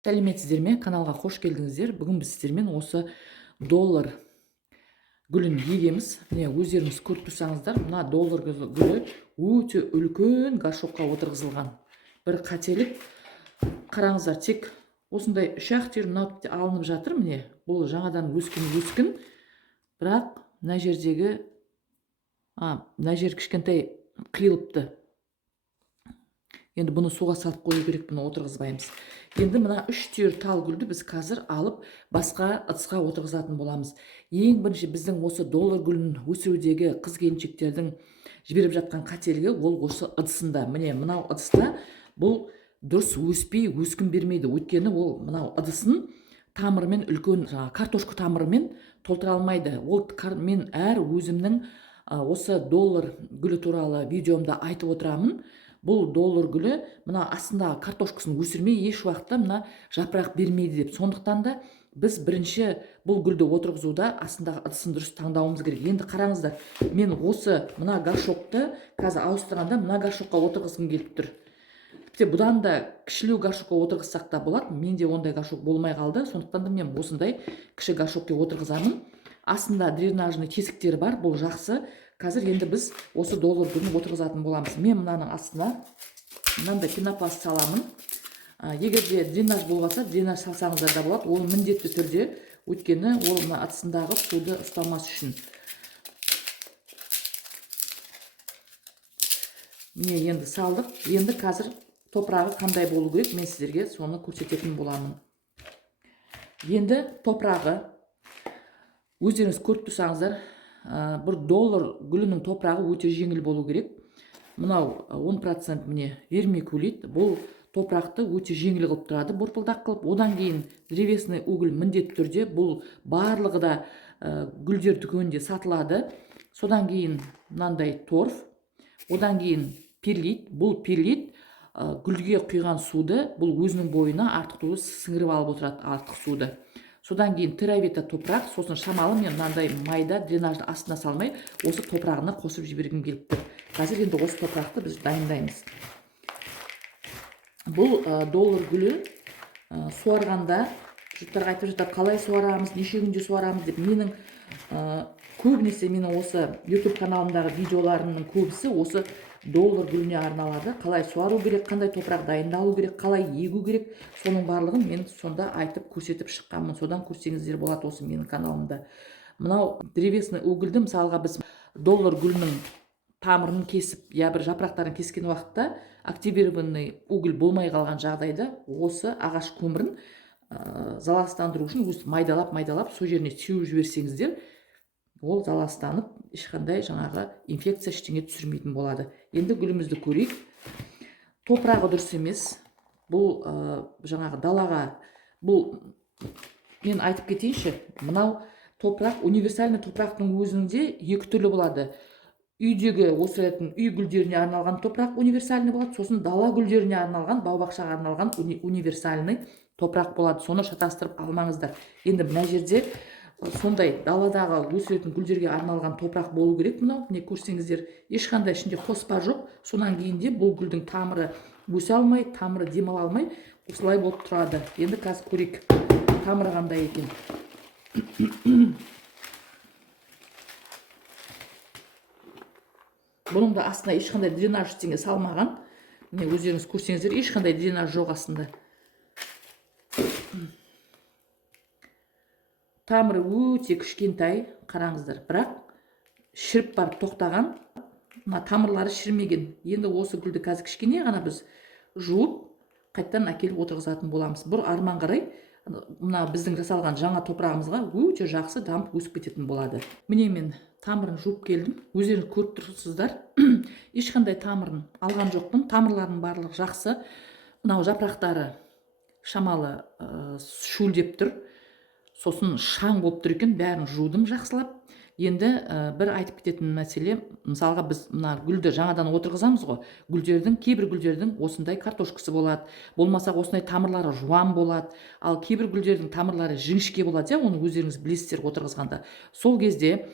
Сәлеметсіздер ме? Каналға қош келдіңіздер. Бүгін біз сіздермен осы доллар гүлін егеміз. Міне өздеріңіз көріп тұрсаңыздар, мына доллар гүлі өте үлкен горшокқа отырғызылған. Бір қателік. Қараңыздар, тек осындай үш-ақ тер алынып жатыр. Міне бұл жаңадан өскен. Бірақ мына жердегі мына жер кішкентай қиылыпты. Енді бұны суға салып қою керек, бұны отырғызбаймыз. Енді мына 3 түйір тал гүлді біз қазір алып басқа ыдысқа отырғызатын боламыз. Ең бірінші біздің осы доллар гүлін өсірудегі қыз-келіншектердің жіберіп жатқан қателігі ол осы ыдысында. Міне мынау ыдыста бұл дұрыс өспей, өскін бермейді. Өйткені ол мынау ыдысын тамырымен, үлкен картошка тамырымен толтыра алмайды. Ол мен әр өзімнің осы доллар гүлі туралы видеомда айтып отырамын. Бұл доллар гүлі мына астындағы картошкасын өсірмей еш уақытта мына жапырақ бермейді деп. Сондықтан да біз бірінші бұл гүлді отырғызуда астындағы ыдысын дұрыс таңдауымыз керек. Енді қараңыздар, мен осы мына горшокты қазір ауыстырғанда мына горшокқа отырғызғым келіп тұр. Тіпті бұдан да кішілеу горшокқа отырғызсақ та болады. Менде ондай горшок болмай қалды. Сондықтан да мен осындай кіші горшокке отырғызамын. Астында дренажный тесіктері бар, бұл жақсы. Қазір енді біз осы доллар гүлін отырғызатын боламыз. Мен мынаның астына мынандай пенопласт саламын. Егер де дренаж болмаса, дренаж салсаңыздар да болады. Ол міндетті түрде, өйткені ол мына астындағы суды ұстамас үшін. Міне енді салдық. Енді қазір топырағы қандай болу керек, мен сіздерге соны көрсететін боламын. Енді топырағы өздеріңіз көріп тұрсаңыздар, бір доллар гүлінің топырағы өте жеңіл болу керек. Мынау 10% міне вермикулит. Бұл топырақты өте жеңіл қылып тұрады, борпылдақ қылып. Одан кейін древесный уголь міндетті түрде, бұл барлығы да гүлдер дүкенінде сатылады. Содан кейін мынандай торф. Одан кейін перлит. Бұл перлит гүлге құйған суды, бұл өзінің бойына артық сіңіріп алып отырады, артық суды. Содан кейін теравета топырақ, сосын шамалы мен мынандай майда дренажды астына салмай, осы топырағына қосып жібергім келіп тұр. Қазір енді осы топырақты біз дайындаймыз. Бұл доллар гүлі суарғанда жұрттарға айтып жатыр, қалай суарамыз, неше күнде суарамыз деп. Менің көбінесе менің осы YouTube каналымдағы видеоларымның көбісі осы доллар гүліне арналады. Қалай суару керек, қандай топырақ дайындалу керек, қалай егу керек, соның барлығын мен сонда айтып көрсетіп шыққанмын. Содан көрсеңіздер болады осы менің каналымда. Мынау древесный угольді мысалға біз доллар гүлінің тамырын кесіп, я бір жапырақтарын кескен уақытта активированный уголь болмай қалған жағдайда осы ағаш көмірін залалсыздандыру үшін майдалап сол жеріне сеуіп жіберсеңіздер, ол залалсызданып, ешқандай жаңағы инфекция ештеңе түсірмейтін болады. Енді гүлімізді көрейік. Топырағы дұрыс емес. Бұл жаңағы далаға, бұл мен айтып кетейінші, мынау топырақ, универсальный топырақтың өзінде екі түрлі болады. Үйдегі өсіретін үй гүлдеріне арналған топырақ универсальный болады, сосын дала гүлдеріне арналған, бау-бақшаға арналған универсальный топырақ болады. Соны шатастырып алмаңыздар. Енді мына жерде сондай даладағы өсіретін гүлдерге арналған топырақ болу керек. Мынау, міне көрсеңіздер, ешқандай ішінде қоспа жоқ. Сонан кейін де бұл гүлдің тамыры өсе алмай, тамыры демала алмай, осылай болып тұрады. Енді қазір көрейік, тамыры қандай екен. Бұның да астына ешқандай дренаж ештеңе салмаған. Міне өздеріңіз көрсеңіздер, ешқандай дренаж жоқ астында. Тамыры өте кішкентай, қараңыздар, бірақ шіріп барып тоқтаған. Мына тамырлары шірмеген. Енді осы гүлді қазір кішкене ғана біз жуып, қайттан әкеліп отырғызатын боламыз. Бір арман қарай, мына біздің жасалған жаңа топырағымызға өте жақсы дамып өсіп кететін болады. Міне мен тамырын жуып келдім. Өздеріңіз көріп тұрсыздар. Ешқандай тамырын алған жоқпын. Тамырларының барлығы жақсы. Мынау жапырақтары шамалы шөлдеп тұр. Сосын шаң болып тұр екен, бәрін жудым жақсылап. Енді бір айтып кететін мәселе, мысалға біз мына гүлді жаңадан отырғызамыз ғой. Кейбір гүлдердің осындай картошкасы болады. Болмаса осындай тамырлары жуан болады. Ал кейбір гүлдердің тамырлары жіңішке болады, оны өздеріңіз білесіздер отырғызғанда. Сол кезде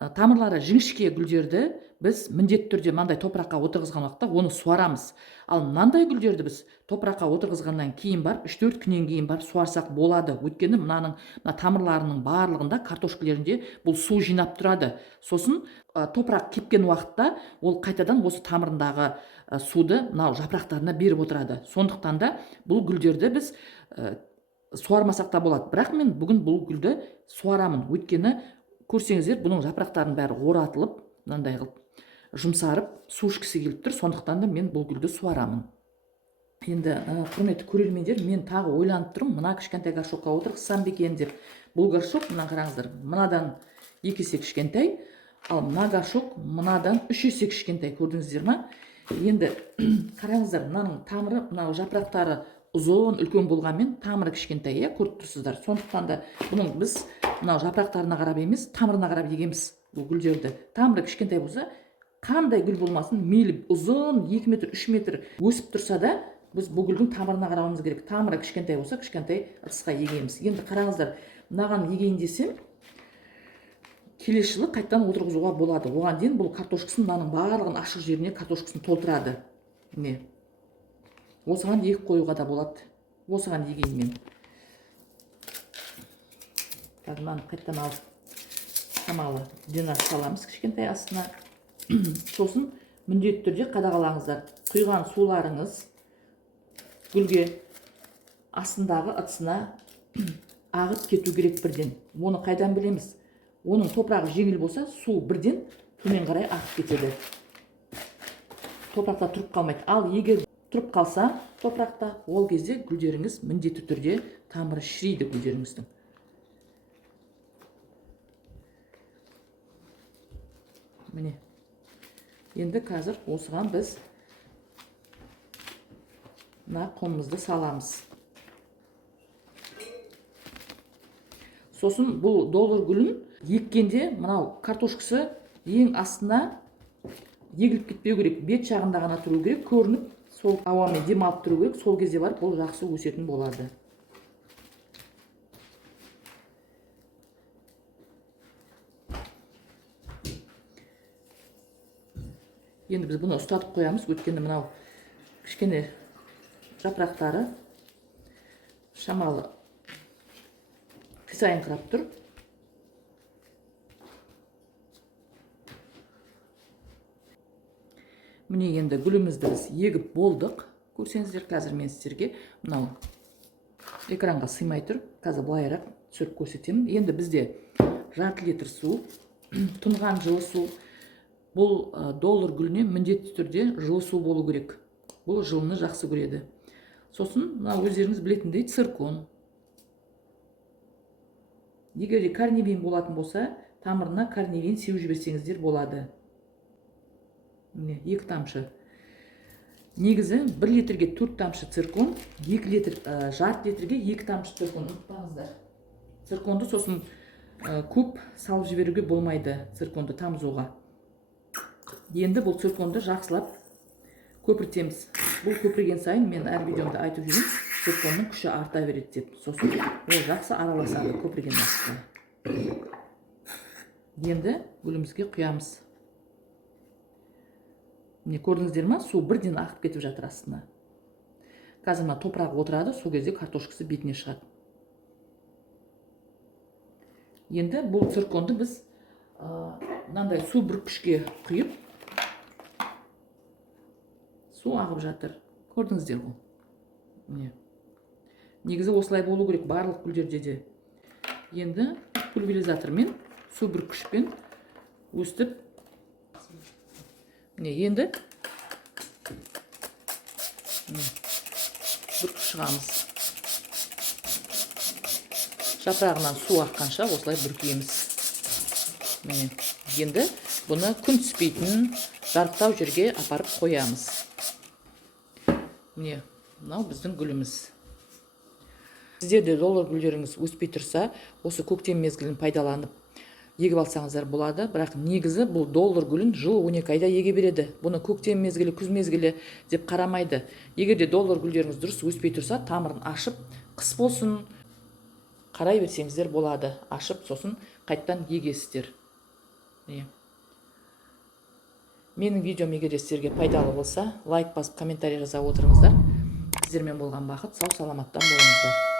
тамырлары жіңішке гүлдерді біз міндетті түрде мынандай топыраққа отырғызған уақытта оны суарамыз. Ал мынандай гүлдерді біз топыраққа отырғызғаннан кейін барып 3-4 күннен кейін барып суарсақ болады. Өйткені мына тамырларының барлығында, картошкілерінде бұл су жинап тұрады. Сосын топырақ кепкен уақытта ол қайтадан осы тамырындағы суды мынау жапырақтарына беріп отырады. Сондықтан да бұл гүлдерді біз суармасақ та болады. Бірақ мен бүгін бұл гүлді суарамын. Өйткені көрсеңіздер, бұның жапырақтарының бәрі оратылып, мынандай қылып жұмсарып, су ішкісі келіп тұр. Сондықтан да мен бұл гүлді суарамын. Енді құрметті көрермендер, мен тағы ойланып тұрмын, мына кішкентай горшокқа отырғызсам ба екен деп. Бұл горшок, мына қараңыздар, мынадан 2 есе кішкентай, ал мына горшок мынадан 3 есе кішкентай. Көрдіңіздер ма? Енді қараңыздар, мынаның тамыры, мынау жапырақтары ұзын, үлкен болғанмен тамыры кішкентай, көріп тұрсыздар. Сондықтан да бұның біз мынау жапырақтарына қарап емес, тамырына қарап егеміз бұл гүлдерді. Тамыры кішкентай болса, қандай гүл болмасын, мейлі ұзын 2 метр, 3 метр өсіп тұрса да, біз бұл гүлдің тамырына қарауымыз керек. Тамыры кішкентай болса, кішкентай ыдысқа егеміз. Енді қараңыздар, мынаған егейін десем, келесі жылы қайттан отырғызуға болады. Оған дейін бұл картошкасын, мынаның барлығын ашық жеріне картошкасын толтырады. Міне. Осыған егіп қоюға да болады. Осыған егейін мен. Мынаны қайттан алып, шамалы дренаж саламыз кішкентай астына. Сосын міндетті түрде қадағалаңыздар. Құйған суларыңыз гүлге астындағы ыдысына ағып кету керек бірден. Оны қайдан білеміз? Оның топырағы жеңіл болса, су бірден төмен қарай ағып кетеді. Топырақта тұрып қалмайды. Ал егер тұрып қалса топырақта, ол кезде гүлдеріңіз міндетті түрде тамыры шірейді гүлдеріңіздің. Міне. Енді қазір осыған біз мына құмымызды саламыз. Сосын бұл доллар гүлін еккенде мынау картошкасы ең астына егіліп кетпеу керек. Бет жағында ғана тұру керек, көрініп, сол ауамен демалып тұру керек. Сол кезде барып бұл жақсы өсетін болады. Енді біз бұны ұстатып қоямыз. Өткенде мынау кішкене жапырақтары шамалы қисайыңқырап тұр. Міне енді гүлімізді біз егіп болдық. Көрсеңіздер, қазір мен сіздерге мынау экранға сыймай тұр. Қазір былайырақ түсіріп көрсетемін. Енді бізде жарты литр су, тұнған жылы су. Бұл доллар гүліне міндетті түрде жылы су болу керек. Бұл жылыны жақсы көреді. Сосын өздеріңіз білетіндей циркон. Егер де карневин болатын болса, тамырына карневин сеуіп жіберсеңіздер болады. Міне, 2 тамшы. Негізі 1 литрге 4 тамшы циркон, 2 литр, жарты литрге 2 тамшы циркон. Ұмытпаңыздар. Цирконды сосын көп салып жіберуге болмайды, цирконды тамызуға. Енді бұл цирконды жақсылап көпіртеміз. Бұл көпірген сайын мен әр видеомда айтып жүрмін, цирконның күші арта береді деп. Сосын ол жақсы араласады көпірген уақытта. Енді гүлімізге құямыз. Міне көрдіңіздер ма? Су бірден ағып кетіп жатыр астына. Қазір мына топырақ отырады, сол кезде картошкасы бетіне шығады. Енді бұл цирконды біз мынандай су бүркішке құйып, су ағып жатыр. Көрдіңіздер ғой. Міне. Негізі осылай болу керек барлық гүлдерде де. Енді пульверизатормен, су бүркішпен өстіп. Міне, енді бүркіп шығамыз. Жапырағынан су аққанша осылай бүркейміз. Міне, енді бұны күн түспейтін жарықтау жерге апарып қоямыз. Міне, мынау біздің гүліміз. Сіздерде доллар гүлдеріңіз өспей тұрса, осы көктем мезгілін пайдаланып егіп алсаңыздар болады. Бірақ негізі бұл доллар гүлін жыл 12 айда еге береді. Бұны көктем мезгілі, күз мезгілі деп қарамайды. Егерде доллар гүлдеріңіз дұрыс өспей тұрса, тамырын ашып, қыс болсын, қарай берсеңіздер болады. Ашып, сосын қайттан егесіздер. Иә. Менің видеом егер де сіздерге пайдалы болса, лайк басып комментарий жаза отырыңыздар. Сіздермен болған бақыт, сау саламаттан болыңыздар.